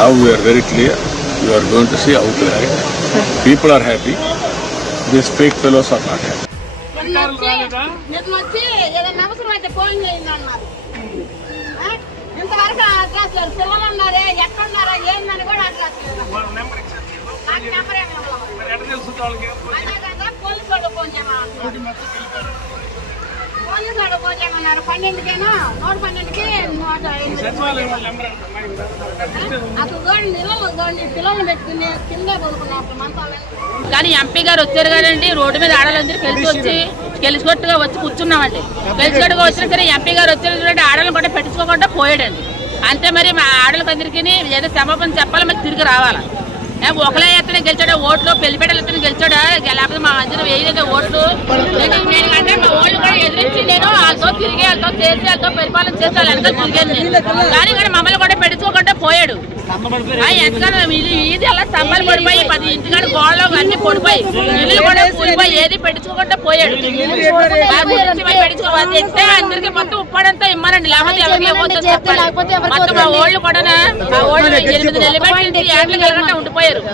Now we are very clear. You are going to see outright. People are happy. These fake fellows are not happy. ఇంతవరకు address లేదు పిల్లలు ఉన్నారే ఎక్కడ ఉన్నారా ఏందని కూడా అడ్రస్ లేదు నాకు నెంబర్ ఏమి ఇవ్వలేదు. అదే కదా పోలీసు వాళ్ళు ఫోన్ చేయమన్నారు పోలీసు వాళ్ళు ఫోన్ చేయమన్నారు పన్నెండుకేనా నూట పన్నెండుకి కానీ ఎంపీ గారు వచ్చారు కదండి రోడ్డు మీద ఆడాలందరూ కలిసి వచ్చి గెలిచికొట్టుగా వచ్చి కూర్చున్నామండి. గెలిచికొట్టుగా వచ్చిన సరే ఎంపీ గారు వచ్చారు చూడండి ఆడలను కూడా పెట్టించుకోకుండా పోయాడండి. అంతే మరి మా ఆడలకు అందరికీ ఏదో క్షమాపణ చెప్పాలి మరి తిరిగి రావాలా? ఒకలే ఎత్తనే గెలిచాడా? ఓట్లు పెళ్ళిపేటలు ఎత్తనే గెలిచాడా? లేకపోతే మా అందరూ వేయలేదు ఓట్లు ఎందుకంటే మా ఓళ్ళు కూడా ఎదిరించి నేను వాళ్ళతో తిరిగి వాళ్ళతో పరిపాలన చేస్తే వాళ్ళ తిరిగాను నేను. కానీ ఇక్కడ మమ్మల్ని కూడా పెట్టించుకోకుండా పోయాడు. ఆ ఎంతగానో ఇది అలా స్తంభాలు పడిపోయి పది ఇంటికాడ గోడలు అన్ని పడిపోయి ఇల్లు కూడా కూలిపోయి ఏది పెట్టుకోకుండా పోయాడు. ఆ ఇస్తే అందరికి మొత్తం ఉప్పాడంతా ఇమ్మనండి. లేకపోతే ఎవరికి ఇవ్వద్దు చెప్పాలి. మొత్తం మా ఓళ్ళు కూడా మా ఓళ్ళు ఎనిమిది నెలలు బట్టి ఏళ్ళు కలగకుండా ఉండిపోయారు.